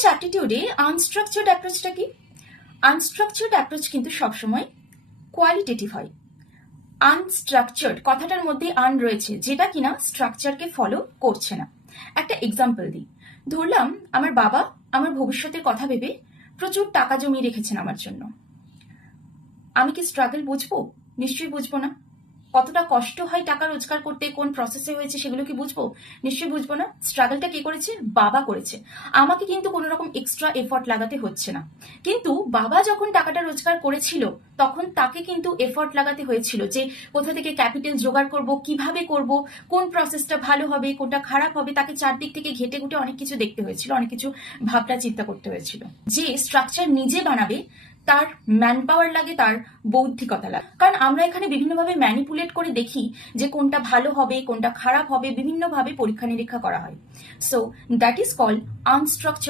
Sports অ্যাপটিটিউডে unstructured অ্যাপ্রোচটা কি? Unstructured approach কিন্তু সবসময় কোয়ালিটেটিভ হয়। আনস্ট্রাকচার্ড কথাটার মধ্যে আন রয়েছে, যেটা কিনা স্ট্রাকচারকে ফলো করছে না। একটা এক্সাম্পল দিই। ধরলাম আমার বাবা আমার ভবিষ্যতের কথা ভেবে প্রচুর টাকা জমিয়ে রেখেছেন আমার জন্য। আমি কি স্ট্রাগল বুঝবো? নিশ্চয়ই বুঝবো না। কতটা কষ্ট হয় টাকা রোজগার করতে, কোন প্রসেসে হয়েছে সেগুলো কি বুঝবো? নিশ্চয়ই বুঝবো না। স্ট্রাগলটা কে করেছে? বাবা করেছে। আমাকে কিন্তু কোনো রকম এক্সট্রা এফর্ট লাগাতে হচ্ছে না। কিন্তু বাবা যখন টাকাটা রোজগার করেছিল তখন তাকে কিন্তু এফর্ট লাগাতে হয়েছিল, যে কোথা থেকে ক্যাপিটাল জোগাড় করব, কিভাবে করব, কোন প্রসেসটা ভালো হবে, কোনটা খারাপ হবে, তাকে চারদিক থেকে ঘেটে ঘুটে অনেক কিছু দেখতে হয়েছিল, অনেক কিছু ভাবনা চিন্তা করতে হয়েছিল। যে স্ট্রাকচার নিজে বানাবে তার ম্যান পাওয়ার লাগে, তার বৌদ্ধিকতা লাগে। কারণ আমরা এখানে বিভিন্নভাবে ম্যানিপুলেট করে দেখি যে কোনটা ভালো হবে, কোনটা খারাপ হবে, বিভিন্নভাবে পরীক্ষা নিরীক্ষা করা হয়। So that is called unstructured